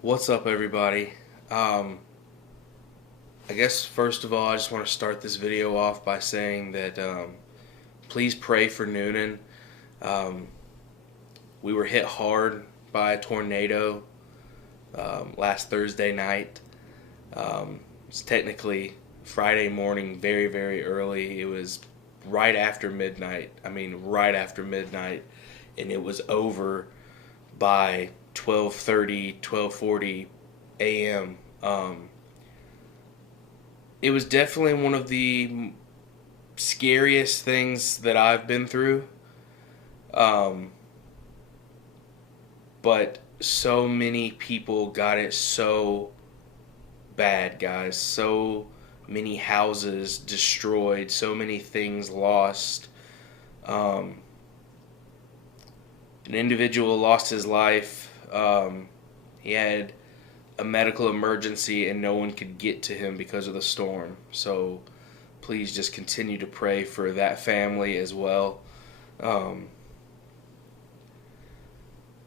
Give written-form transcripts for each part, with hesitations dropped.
What's up, everybody? I guess first of all, I just want to start this video off by saying that please pray for Newnan. Um, we were hit hard by a tornado last Thursday night. It's technically Friday morning, very, very early. It was right after midnight. I mean, right after midnight, and it was over by 12:30, 12:40 a.m. It was definitely one of the scariest things that I've been through. Um, but so many people got it so bad, guys. So many houses destroyed, so many things lost. Um, an individual lost his life. He had a medical emergency and no one could get to him because of the storm. So please just continue to pray for that family as well.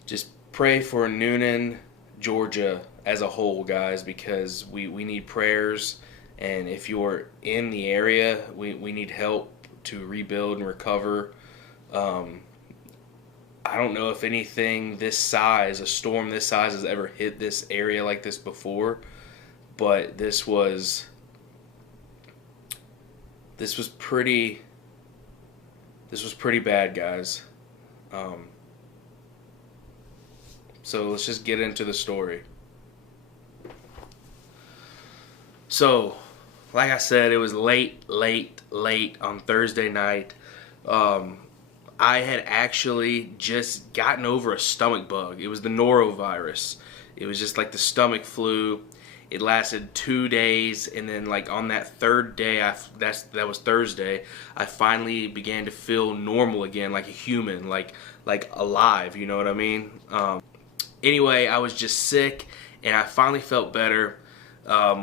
Just pray for Newnan, Georgia as a whole, guys, because we need prayers. And if you're in the area, we need help to rebuild and recover. I don't know if anything this size, a storm this size, has ever hit this area like this before, but this was pretty bad, guys. So let's just get into the story. So, like I said, it was late on Thursday night. I had actually just gotten over a stomach bug. It was the norovirus. It was just like the stomach flu. It lasted 2 days, and then like on that third day, that was Thursday, I finally began to feel normal again, like a human, like alive. You know what I mean? Anyway, I was just sick, and I finally felt better.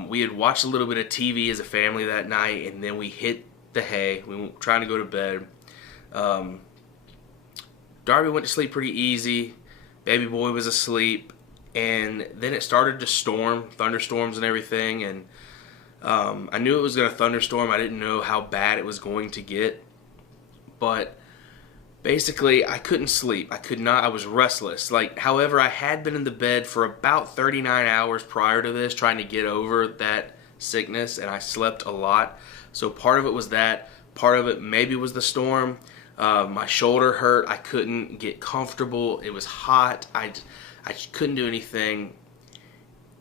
We had watched a little bit of TV as a family that night, and then we hit the hay. We were trying to go to bed. Darby went to sleep pretty easy. Baby boy was asleep. And then it started to storm, thunderstorms and everything. And I knew it was going to thunderstorm. I didn't know how bad it was going to get. But basically, I couldn't sleep. I could not. I was restless. However, I had been in the bed for about 39 hours prior to this, trying to get over that sickness. And I slept a lot. So part of it was that. Part of it maybe was the storm. My shoulder hurt. I couldn't get comfortable. It was hot. I couldn't do anything.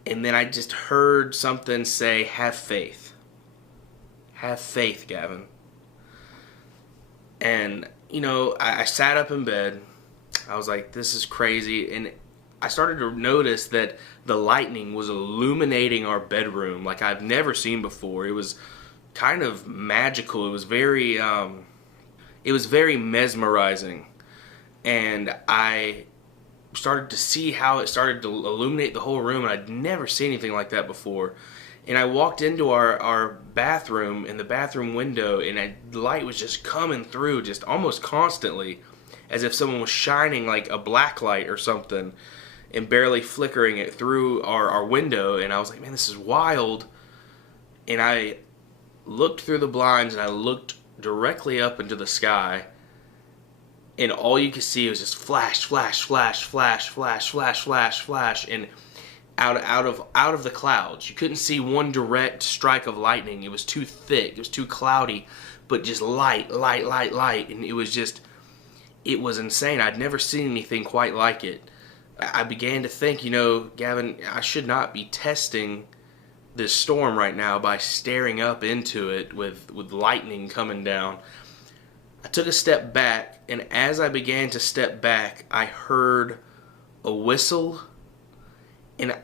And then I just heard something say, "Have faith. Have faith, Gavin." And, I sat up in bed. I was like, this is crazy. And I started to notice that the lightning was illuminating our bedroom like I've never seen before. It was kind of magical. It was very mesmerizing, and I started to see how it started to illuminate the whole room, and I'd never seen anything like that before. And I walked into our bathroom, in the bathroom window, and the light was just coming through just almost constantly, as if someone was shining like a black light or something and barely flickering it through our window. And I was like, man, this is wild. And I looked through the blinds, and I looked directly up into the sky, and all you could see was just flash, flash, flash, flash, flash, flash, flash, flash, and out of the clouds. You couldn't see one direct strike of lightning. It was too thick. It was too cloudy, but just light, light, light, light, and it was insane. I'd never seen anything quite like it. I began to think, Gavin, I should not be testing this storm right now by staring up into it with lightning coming down. I took a step back, and as I began to step back, I heard a whistle. And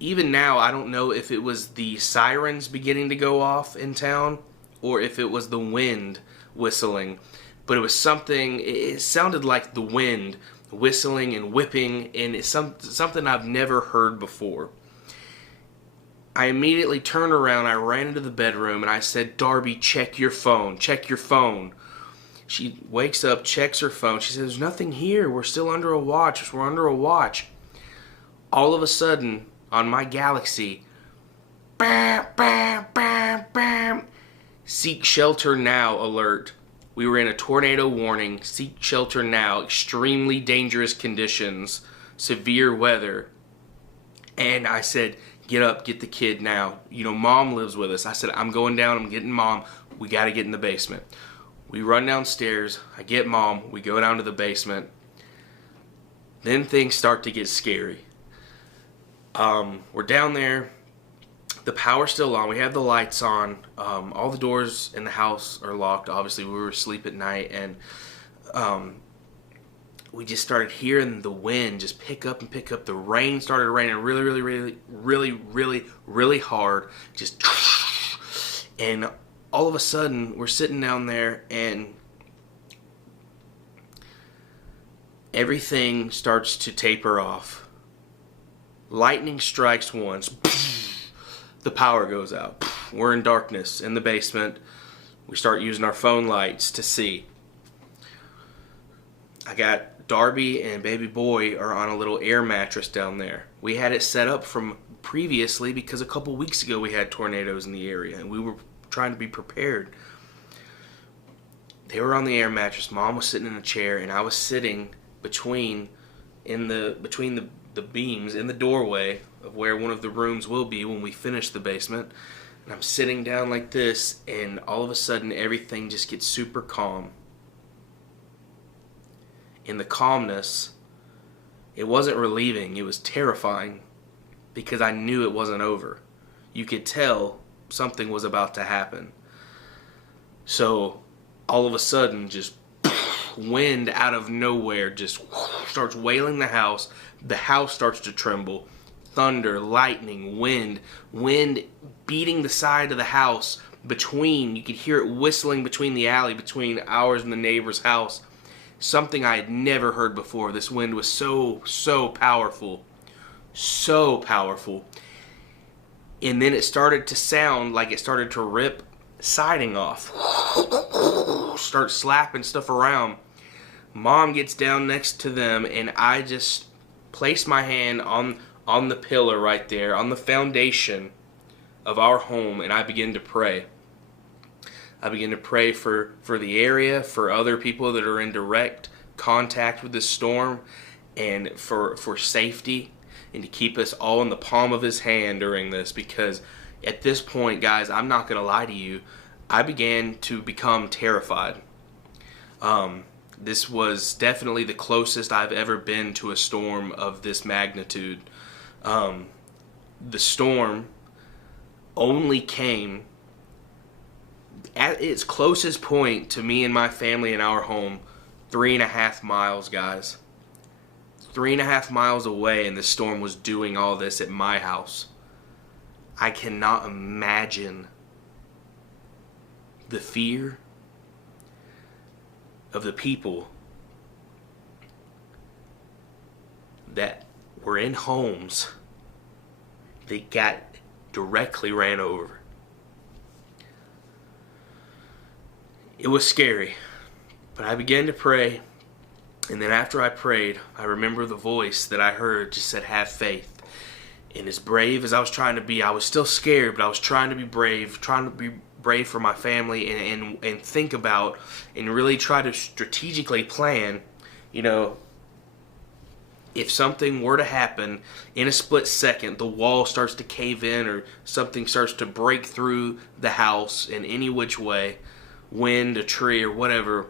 even now, I don't know if it was the sirens beginning to go off in town or if it was the wind whistling. But it was something, it sounded like the wind whistling and whipping, and it's something I've never heard before. I immediately turned around, I ran into the bedroom, and I said, "Darby, check your phone, check your phone." She wakes up, checks her phone. She says, "There's nothing here. We're still under a watch. We're under a watch." All of a sudden, on my Galaxy, bam, bam, bam, bam, seek shelter now alert. We were in a tornado warning. Seek shelter now. Extremely dangerous conditions. Severe weather. And I said, get up, get the kid now. You know, Mom lives with us. I said, I'm going down, I'm getting Mom. We got to get in the basement. We run downstairs. I get Mom. We go down to the basement. Then things start to get scary. We're down there. The power's still on. We have the lights on. All the doors in the house are locked. Obviously, we were asleep at night, and we just started hearing the wind just pick up and pick up. The rain started raining really hard. Just, and all of a sudden, we're sitting down there, and everything starts to taper off. Lightning strikes once. The power goes out. We're in darkness in the basement. We start using our phone lights to see. I got Darby and baby boy are on a little air mattress down there. We had it set up from previously because a couple weeks ago we had tornadoes in the area and we were trying to be prepared. They were on the air mattress. Mom was sitting in a chair and I was sitting between the beams in the doorway of where one of the rooms will be when we finish the basement. And I'm sitting down like this, and all of a sudden everything just gets super calm. In the calmness, it wasn't relieving, it was terrifying because I knew it wasn't over. You could tell something was about to happen. So all of a sudden, just wind out of nowhere just starts wailing the house. The house starts to tremble. Thunder, lightning, wind beating the side of the house between. You could hear it whistling between the alley, between ours and the neighbor's house. Something I had never heard before. This wind was so powerful. So powerful. And then it started to sound like it started to rip siding off. Start slapping stuff around. Mom gets down next to them, and I just place my hand on the pillar right there, on the foundation of our home, and I begin to pray. I begin to pray for the area, for other people that are in direct contact with this storm, and for safety, and to keep us all in the palm of His hand during this, because at this point, guys, I'm not going to lie to you, I began to become terrified. This was definitely the closest I've ever been to a storm of this magnitude. The storm only came at its closest point to me and my family and our home 3.5 miles, guys. 3.5 miles away, and the storm was doing all this at my house. I cannot imagine the fear of the people that were in homes that got directly ran over. It was scary, but I began to pray, and then after I prayed, I remember the voice that I heard just said, have faith. And as brave as I was trying to be, I was still scared, but I was trying to be brave for my family and think about and really try to strategically plan, you know, if something were to happen in a split second, the wall starts to cave in or something starts to break through the house in any which way, wind, a tree, or whatever,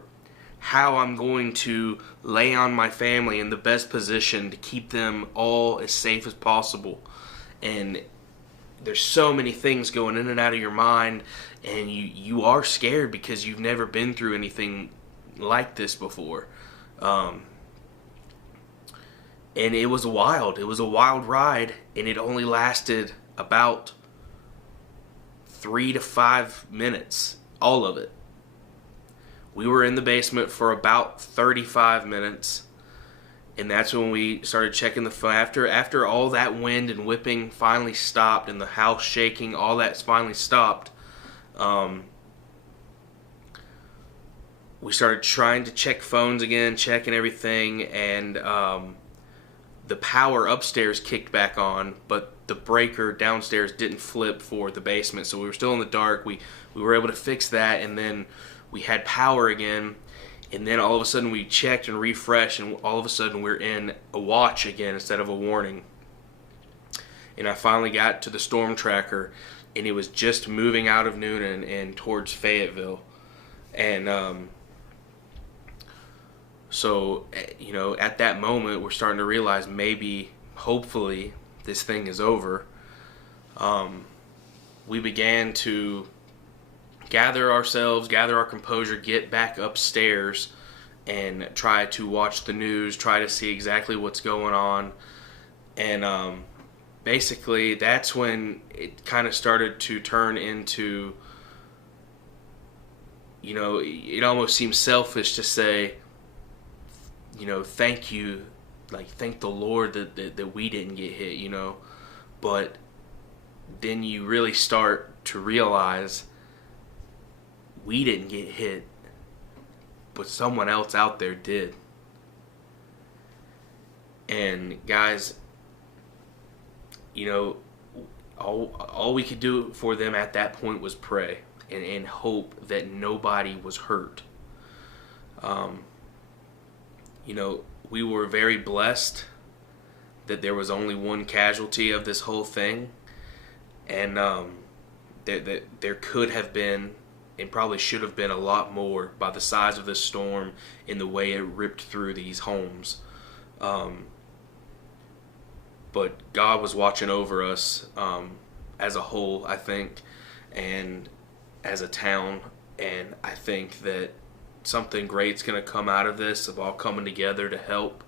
how I'm going to lay on my family in the best position to keep them all as safe as possible. And there's so many things going in and out of your mind, and you are scared because you've never been through anything like this before. And it was wild. It was a wild ride, and it only lasted about 3 to 5 minutes, all of it. We were in the basement for about 35 minutes, and that's when we started checking the phone. After all that wind and whipping finally stopped and the house shaking, all that finally stopped, we started trying to check phones again, checking everything, and the power upstairs kicked back on, but the breaker downstairs didn't flip for the basement, so we were still in the dark. We were able to fix that, and then we had power again, and then all of a sudden we checked and refreshed, and all of a sudden we're in a watch again instead of a warning. And I finally got to the storm tracker, and it was just moving out of Newnan and towards Fayetteville. And so, you know, at that moment, we're starting to realize maybe, hopefully, this thing is over. We began to gather ourselves, gather our composure, get back upstairs, and try to watch the news, try to see exactly what's going on. And basically, that's when it kind of started to turn into, you know, it almost seems selfish to say, you know, thank you, like thank the Lord that we didn't get hit, you know. But then you really start to realize we didn't get hit, but someone else out there did. And guys, you know, all we could do for them at that point was pray and hope that nobody was hurt. You know, we were very blessed that there was only one casualty of this whole thing, and that there could have been and probably should have been a lot more by the size of this storm and the way it ripped through these homes. But God was watching over us as a whole, I think, and as a town, and I think that something great's going to come out of this, of all coming together to help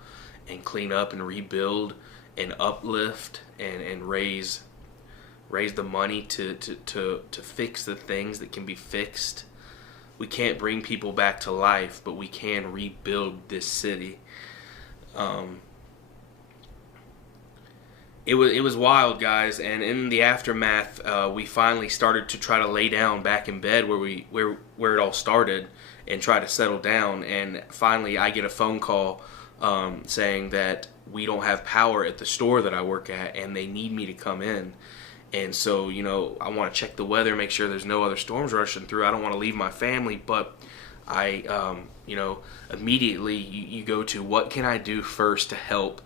and clean up and rebuild and uplift and raise the money to fix the things that can be fixed. We can't bring people back to life, but we can rebuild this city. It was wild, guys, and in the aftermath, we finally started to try to lay down back in bed where it all started and try to settle down. And finally, I get a phone call saying that we don't have power at the store that I work at, and they need me to come in. And so, you know, I want to check the weather, make sure there's no other storms rushing through. I don't want to leave my family, but I, you know, immediately you go to what can I do first to help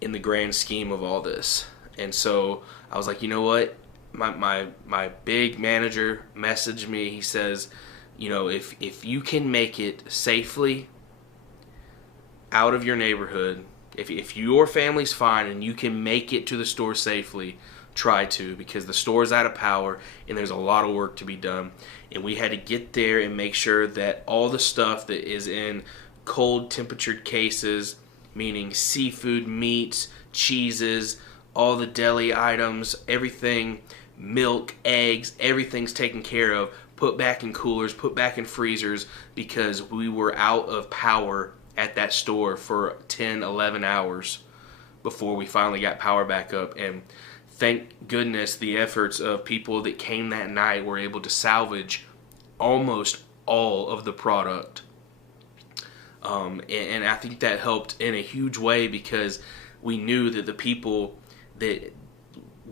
in the grand scheme of all this. And so I was like, you know what, my big manager messaged me. He says, you know, if you can make it safely out of your neighborhood, if your family's fine and you can make it to the store safely, try to, because the store's out of power and there's a lot of work to be done. And we had to get there and make sure that all the stuff that is in cold temperatured cases, meaning seafood, meats, cheeses, all the deli items, everything, milk, eggs, everything's taken care of, put back in coolers, put back in freezers, because we were out of power at that store for 10, 11 hours before we finally got power back up. And thank goodness the efforts of people that came that night were able to salvage almost all of the product. And I think that helped in a huge way, because we knew that the people that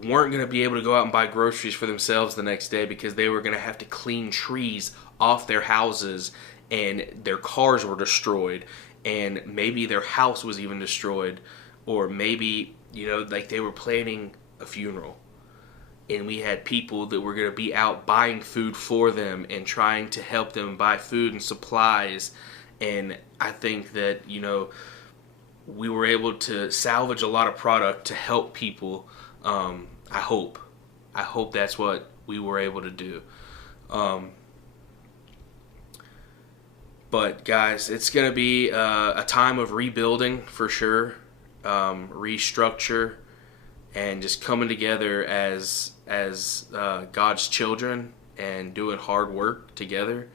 weren't going to be able to go out and buy groceries for themselves the next day, because they were going to have to clean trees off their houses, and their cars were destroyed, and maybe their house was even destroyed, or maybe, you know, like they were planning a funeral, and we had people that were going to be out buying food for them and trying to help them buy food and supplies. And I think that, you know, we were able to salvage a lot of product to help people. I hope that's what we were able to do. But guys, it's going to be a time of rebuilding for sure, restructure, and just coming together as God's children and doing hard work together,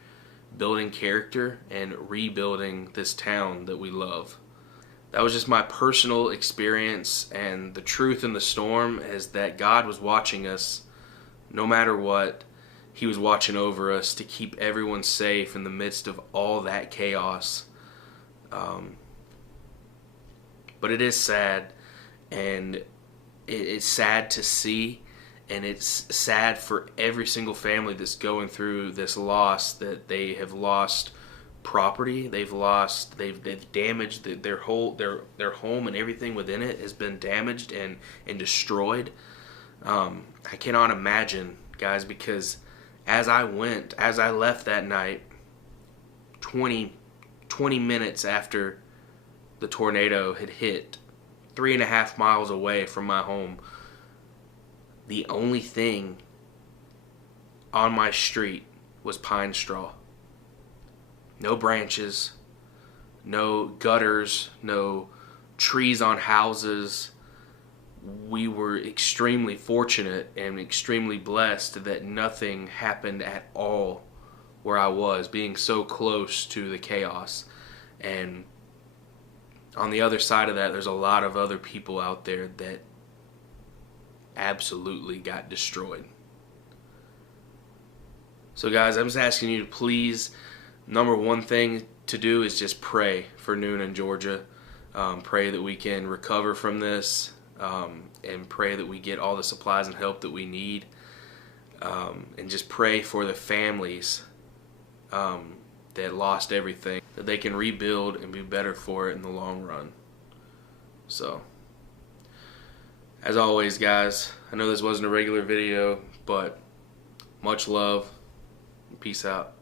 building character and rebuilding this town that we love. That was just my personal experience, and the truth in the storm is that God was watching us no matter what. He was watching over us to keep everyone safe in the midst of all that chaos. But it is sad, and it's sad to see, and it's sad for every single family that's going through this loss, that they have lost property, they've damaged their home, and everything within it has been damaged and destroyed. I cannot imagine, guys, because as I left that night, 20 minutes after the tornado had hit, 3.5 miles away from my home, the only thing on my street was pine straw. No branches, no gutters, no trees on houses. We were extremely fortunate and extremely blessed that nothing happened at all where I was, being so close to the chaos. And on the other side of that, there's a lot of other people out there that absolutely got destroyed. So guys, I'm just asking you to please, number one thing to do is just pray for Newnan, Georgia. Pray that we can recover from this, and pray that we get all the supplies and help that we need, and just pray for the families that lost everything, that they can rebuild and be better for it in the long run. So, as always, guys, I know this wasn't a regular video, but much love. Peace out.